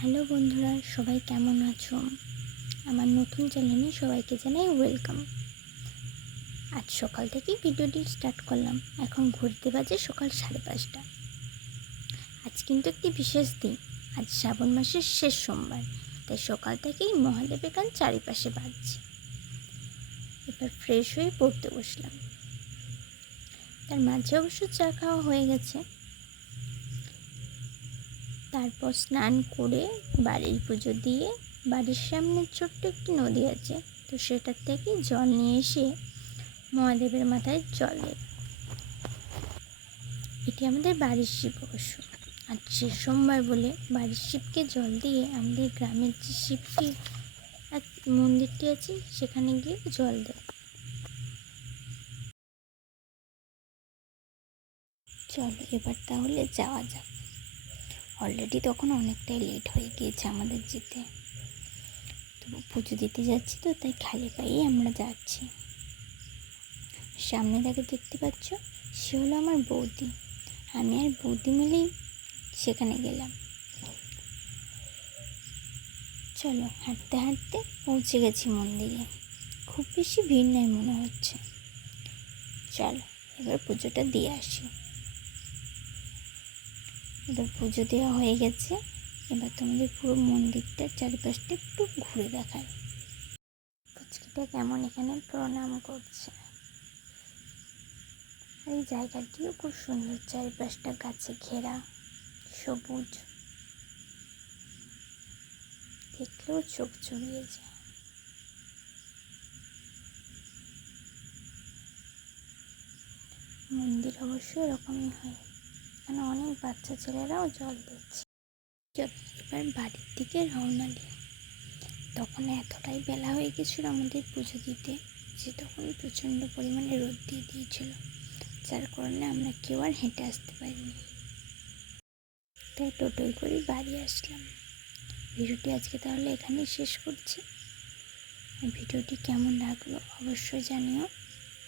Hello বন্ধুরা, সবাই কেমন আছো? আমার নতুন চ্যানেলে সবাইকে জানাই ওয়েলকাম। আজ সকাল থেকেই ভিডিওটি স্টার্ট করলাম। এখন ঘুরতে বাজে সকাল 5:30। আজ কিন্তু একটি বিশেষ দিন। আজ শ্রাবণ মাসের শেষ সোমবার, তাই সকাল থেকেই মহাদেবের গান চারিপাশে বাজছে। এবার ফ্রেশ হয়ে পড়তে বসলাম। তার মাঝে অবশ্য চা খাওয়া হয়ে গেছে। তারপর স্নান করে বাড়ির পুজো দিয়ে, বাড়ির সামনে ছোট্ট একটি নদী আছে, তো সেটার থেকে জল নিয়ে এসে মহাদেবের মাথায় জল দেব। এটি আমাদের বাড়ির শিব অবশ্য। আর শেষ সোমবার বলে বাড়ির শিবকে জল দিয়ে আমাদের গ্রামের যে শিবটি মন্দিরটি আছে সেখানে গিয়ে জল দেব। চলো এবার তাহলে যাওয়া যাক। অলরেডি তখন অনেকটাই লেট হয়ে গিয়েছে আমাদের যেতে। তো পুজো দিতে যাচ্ছি, তো তাই খালি পায়েই আমরা যাচ্ছি। সামনে তাকে দেখতে পাচ্ছ, সে হলো আমার বৌদি। আমি আর বৌদি মিলেই সেখানে গেলাম। চলো হাঁটতে হাঁটতে পৌঁছে গেছি মন্দিরে। খুব বেশি ভিড় নেই মনে হচ্ছে। চলো এবার পুজোটা দিয়ে আসি। এবার পুজো দেওয়া হয়ে গেছে। এবার তোমাদের পুরো মন্দিরটার চারিপাশটা একটু ঘুরে দেখায়। পুচকিটা কেমন এখানে প্রণাম করছে। এই জায়গাটিও খুব সুন্দর, চারিপাশটা গাছে ঘেরা, সবুজ, দেখলেও চোখ জুড়িয়ে যায়। মন্দির অবশ্য এরকমই হয়, মানে অনেক বাচ্চা ছেলেরাও জল দিচ্ছে। এবার বাড়ির দিকে রওনা দিই। তখন এতটাই বেলা হয়ে গেছিলো আমাদের পুজো দিতে, যে তখন প্রচণ্ড পরিমাণে রোদ দিয়ে দিয়েছিল, যার কারণে আমরা কেউ আর হেঁটে আসতে পারিনি। তাই টোটোয় করে বাড়ি আসলাম। ভিডিওটি আজকে তাহলে এখানেই শেষ করছি। ভিডিওটি কেমন লাগলো অবশ্যই জানিও।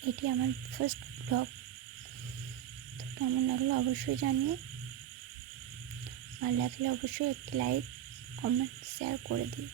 এটি আমার ফার্স্ট ব্লগ, তো কেমন লাগলো অবশ্যই জানিও। ভালো লাগলে অবশ্যই একটি লাইক, কমেন্ট, শেয়ার করে দিও।